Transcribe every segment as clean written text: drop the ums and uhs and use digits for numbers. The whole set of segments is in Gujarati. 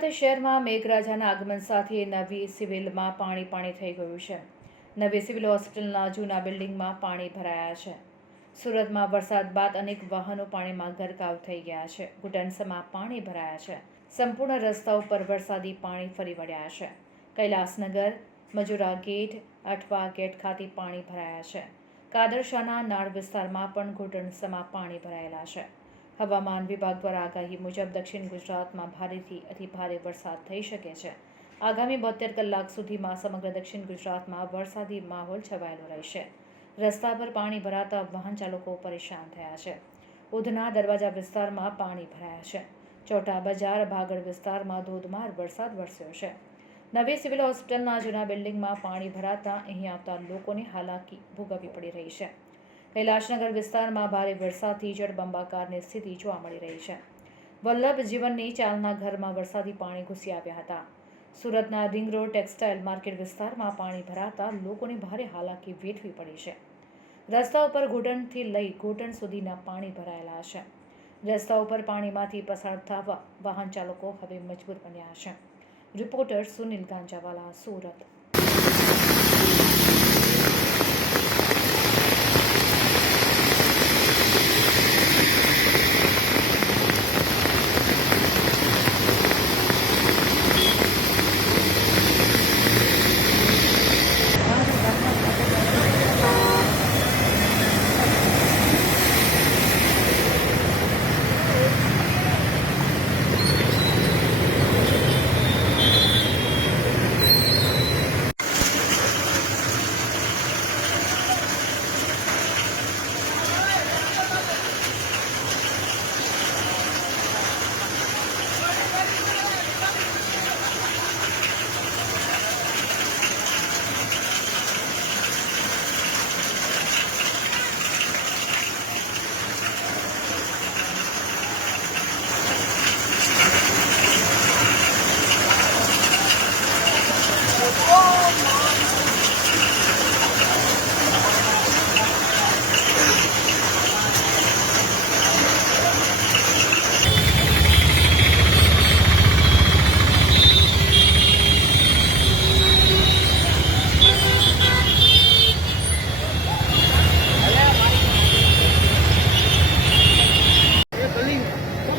સુરત શહેરમાં મેઘરાજાના આગમન સાથે નવી સિવિલમાં પાણી થઈ ગયું છે। નવી સિવિલ હોસ્પિટલના જૂના બિલ્ડિંગમાં પાણી ભરાયા છે। સુરતમાં વરસાદ બાદ અનેક વાહનો પાણીમાં ગરકાવ થઈ ગયા છે। ઘૂંટણસમાં પાણી ભરાયા છે। સંપૂર્ણ રસ્તાઓ પર વરસાદી પાણી ફરી વળ્યા છે। કૈલાસનગર, મજુરા ગેટ, અઠવા ગેટ ખાતે પાણી ભરાયા છે। કાદરશાના નાળ વિસ્તારમાં પણ ઘૂંટણસમાં પાણી ભરાયેલા છે। હવામાન વિભાગ દ્વારા આગાહી મુજબ દક્ષિણ ગુજરાતમાં ભારેથી અતિભારે વરસાદ થઈ શકે છે। આગામી 72 કલાક સુધીમાં સમગ્ર દક્ષિણ ગુજરાતમાં વરસાદી માહોલ છવાયેલો રહેશે। રસ્તા પર પાણી ભરાતા વાહન ચાલકો પરેશાન થયા છે। ઉધના દરવાજા વિસ્તારમાં પાણી ભરાયા છે। ચોટા બજાર, ભાગળ વિસ્તારમાં ધોધમાર વરસાદ વરસ્યો છે। નવી સિવિલ હોસ્પિટલના જૂના બિલ્ડિંગમાં પાણી ભરાતા અહીં આવતા લોકોને હાલાકી ભોગવવી પડી રહી છે। કૈલાસનગર વિસ્તારમાં ભારે વરસાદથી જળબંબાકારની સ્થિતિ જોવા મળી રહી છે। વલ્લભ જીવનની ચાલના ઘરમાં વરસાદી પાણી ઘૂસી આવ્યા હતા। સુરતના રિંગ રોડ ટેક્સટાઇલ માર્કેટ વિસ્તારમાં પાણી ભરાતા લોકોને ભારે હાલાકી વેઠવી પડી છે। રસ્તા ઉપર ઘૂંટણથી લઈ ઘૂંટણ સુધીના પાણી ભરાયેલા છે। રસ્તા ઉપર પાણીમાંથી પસાર થવા વાહન ચાલકો હવે મજબૂર બન્યા છે। રિપોર્ટર સુનિલ ગાંજાવાલા, સુરત।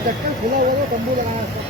ढक्कन खुला हुआ था, तंबू लगाया था।